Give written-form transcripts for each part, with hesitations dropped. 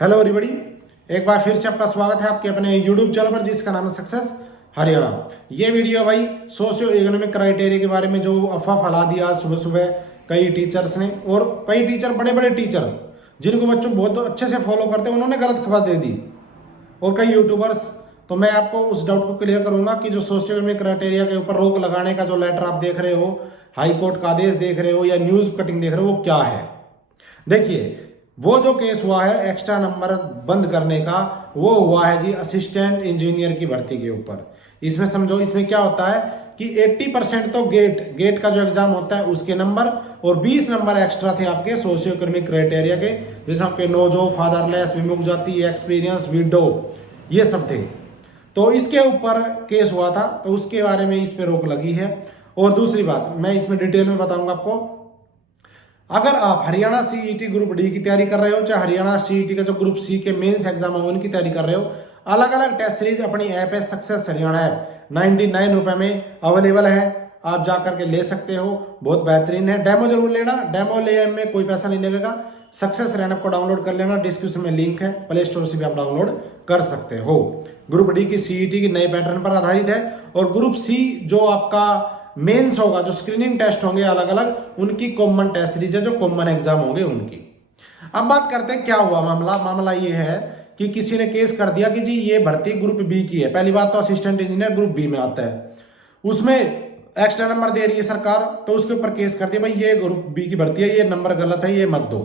Hello everybody, एक बार फिर से आपका स्वागत है आपके अपने यूट्यूब चैनल पर जिसका नाम है सक्सेस हरियाणा। ये वीडियो भाई सोशियो इकोनॉमिक क्राइटेरिया के बारे में जो अफवाह फैला दिया आज सुबह सुबह कई टीचर्स ने, और कई टीचर बड़े बड़े टीचर जिनको बच्चों बहुत अच्छे से फॉलो करते हैं उन्होंने गलत खबर दे दी, और कई यूट्यूबर्स। तो मैं आपको उस डाउट को क्लियर करूंगा कि जो सोशियो इकोनॉमिक क्राइटेरिया के ऊपर रोक लगाने का जो लेटर आप देख रहे हो, हाई कोर्ट का आदेश देख रहे हो या न्यूज कटिंग देख रहे हो, वो क्या है। देखिए, वो जो केस हुआ है एक्स्ट्रा नंबर बंद करने का, वो हुआ है जी असिस्टेंट इंजीनियर की भर्ती के ऊपर। इसमें समझो, इसमें क्या होता है कि 80% तो गेट का जो एग्जाम होता है उसके नंबर, और 20 नंबर एक्स्ट्रा थे आपके सोशियो इकोनॉमिक क्राइटेरिया के, जैसे आपके नोजो, फादरलेस, विमुक्त जाति, एक्सपीरियंस, विडो, ये सब थे। तो इसके ऊपर केस हुआ था, तो उसके बारे में इस पे रोक लगी है। और दूसरी बात मैं इसमें डिटेल में बताऊंगा आपको। अगर आप हरियाणा सीईटी ग्रुप डी की तैयारी कर रहे हो, चाहे हरियाणा सीईटी का जो ग्रुप सी के मेंस एग्जाम है उनकी तैयारी कर रहे हो, अलग अलग टेस्ट सीरीज अपनी ऐप है सक्सेस हरियाणा ऐप 99 रुपए में अवेलेबल है। आप जा करके ले सकते हो, बहुत बेहतरीन है। डेमो जरूर लेना, डेमो लेने में कोई पैसा नहीं लगेगा। सक्सेस हरियाणा को डाउनलोड कर लेना, डिस्क्रिप्शन में लिंक है, प्ले स्टोर से भी आप डाउनलोड कर सकते हो। ग्रुप डी की सीईटी की नए पैटर्न पर आधारित है, और ग्रुप सी जो आपका मेंस होगा, जो स्क्रीनिंग टेस्ट होंगे अलग अलग, उनकी कॉमन टेस्ट सीरीज है, जो कॉमन एग्जाम होंगे उनकी। अब बात करते हैं क्या हुआ मामला ये है कि किसी ने केस कर दिया कि जी ये भर्ती ग्रुप बी की है। पहली बात तो असिस्टेंट इंजीनियर ग्रुप बी में आता है, उसमें एक्स्ट्रा नंबर दे रही है सरकार, तो उसके ऊपर केस कर दिया भाई ये ग्रुप बी की भर्ती है, ये नंबर गलत है, ये मत दो।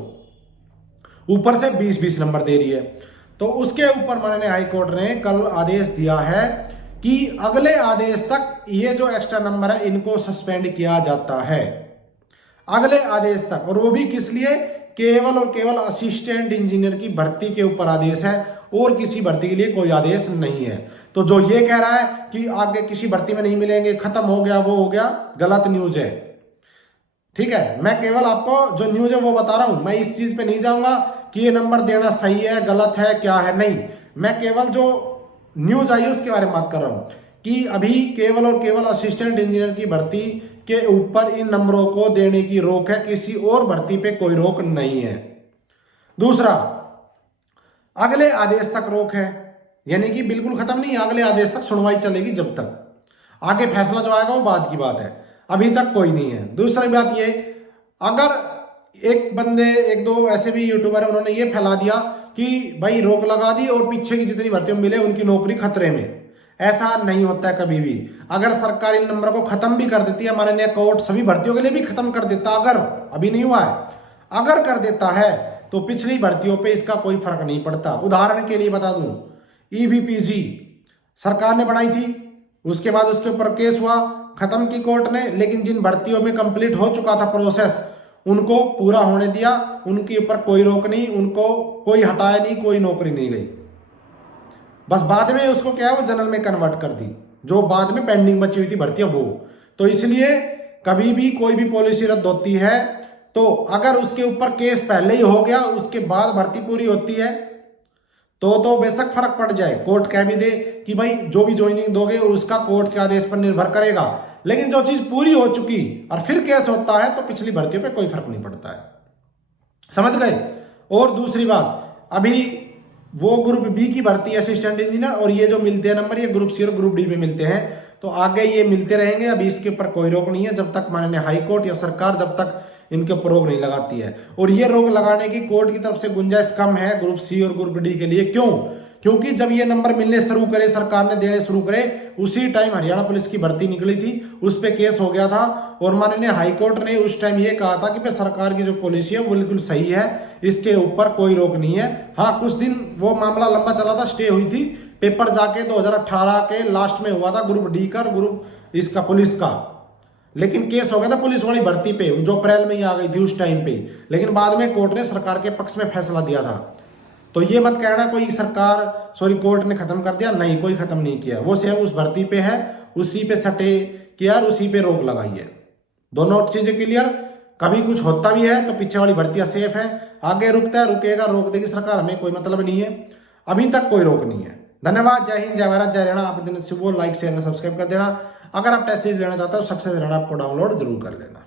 ऊपर से 20-20 नंबर दे रही है। तो उसके ऊपर माननीय हाई कोर्ट ने कल आदेश दिया है कि अगले आदेश तक ये जो एक्स्ट्रा नंबर है इनको सस्पेंड किया जाता है, अगले आदेश तक। और वो भी किस लिए? केवल और केवल असिस्टेंट इंजीनियर की भर्ती के ऊपर आदेश है, और किसी भर्ती के लिए कोई आदेश नहीं है। तो जो ये कह रहा है कि आगे किसी भर्ती में नहीं मिलेंगे, खत्म हो गया, वो हो गया, गलत न्यूज है। ठीक है, मैं केवल आपको जो न्यूज है वो बता रहा हूं, मैं इस चीज पे नहीं जाऊंगा कि ये नंबर देना सही है, गलत है, क्या है, नहीं। मैं केवल जो न्यूज आई है उसके बारे में बात कर रहा हूं कि अभी केवल और केवल असिस्टेंट इंजीनियर की भर्ती के ऊपर इन नंबरों को देने की रोक है, किसी और भर्ती पे कोई रोक नहीं है। दूसरा, अगले आदेश तक रोक है, यानी कि बिल्कुल खत्म नहीं, अगले आदेश तक सुनवाई चलेगी, जब तक आगे फैसला जो आएगा वो बाद की बात है, अभी तक कोई नहीं है। दूसरी बात ये, अगर एक दो ऐसे भी यूट्यूबर है उन्होंने ये फैला दिया कि भाई रोक लगा दी और पीछे की जितनी भर्तियों मिले उनकी नौकरी खतरे में, ऐसा नहीं होता है कभी भी। अगर सरकार इन नंबर को खत्म भी कर देती है, माननीय कोर्ट सभी भर्तियों के लिए भी खत्म कर देता, अगर अभी नहीं हुआ है, अगर कर देता है तो पिछली भर्तियों पे इसका कोई फर्क नहीं पड़ता। उदाहरण के लिए बता दूं, ईबीपीजी सरकार ने बनाई थी, उसके बाद उसके ऊपर केस हुआ, खत्म की कोर्ट ने, लेकिन जिन भर्तियों में कंप्लीट हो चुका था प्रोसेस उनको पूरा होने दिया, उनके ऊपर कोई रोक नहीं, उनको कोई हटाया नहीं, कोई नौकरी नहीं गई। बस बाद में उसको क्या है, वो जनरल में कन्वर्ट कर दी, जो बाद में पेंडिंग बची हुई थी भर्तियां वो। तो इसलिए कभी भी कोई भी पॉलिसी रद्द होती है तो अगर उसके ऊपर केस पहले ही हो गया, उसके बाद भर्ती पूरी होती है, तो बेशक फर्क पड़ जाए, कोर्ट कह भी दे कि भाई जो भी ज्वाइनिंग दोगे उसका कोर्ट के आदेश पर निर्भर करेगा, लेकिन जो चीज पूरी हो चुकी और फिर केस होता है तो पिछली भर्तियों पे कोई फर्क नहीं पड़ता है। समझ गए? और दूसरी बात, अभी वो ग्रुप बी की भर्ती असिस्टेंट इंजीनियर, और ये जो मिलते हैं नंबर, ये ग्रुप सी और ग्रुप डी में मिलते हैं, तो आगे ये मिलते रहेंगे। अभी इसके ऊपर कोई रोक नहीं है, जब तक माननीय हाई कोर्ट या सरकार जब तक इनके ऊपर रोक नहीं लगाती है। और ये रोक लगाने की कोर्ट की तरफ से गुंजाइश कम है ग्रुप सी और ग्रुप डी के लिए। क्यों? क्योंकि जब ये नंबर मिलने शुरू करे, सरकार ने देने शुरू करे, उसी टाइम हरियाणा पुलिस की भर्ती निकली थी, उस पर केस हो गया था, और माननीय हाई कोर्ट ने उस टाइम ये कहा था कि सरकार की जो पॉलिसी है वो बिल्कुल सही है, इसके ऊपर कोई रोक नहीं है। हाँ, कुछ दिन वो मामला लंबा चला था, स्टे हुई थी, पेपर जाके 2018 के लास्ट में हुआ था ग्रुप डी का, ग्रुप इसका पुलिस का, लेकिन केस हो गया था पुलिस वाली भर्ती पे, जो अप्रैल में ही आ गई थी उस टाइम पे, लेकिन बाद में कोर्ट ने सरकार के पक्ष में फैसला दिया था। तो ये मत कहना कोई कोर्ट ने खत्म कर दिया, नहीं, कोई खत्म नहीं किया, वो सिर्फ उस भर्ती पे है, उसी पे सटे किया और उसी पे रोक लगाई है। दोनों चीजें क्लियर। कभी कुछ होता भी है तो पीछे वाली भर्तियां सेफ है, आगे रुकता है, रुकेगा, रोक देगी सरकार, हमें कोई मतलब नहीं है, अभी तक कोई रोक नहीं है। धन्यवाद, जय हिंद, जय भारत, जय हरियाणा। आप दिन सुबह लाइक शेयर सब्सक्राइब कर देना। अगर आप टेस्ट सीरीज लेना चाहते हो सक्सेस हरियाणा आपको डाउनलोड जरूर कर लेना।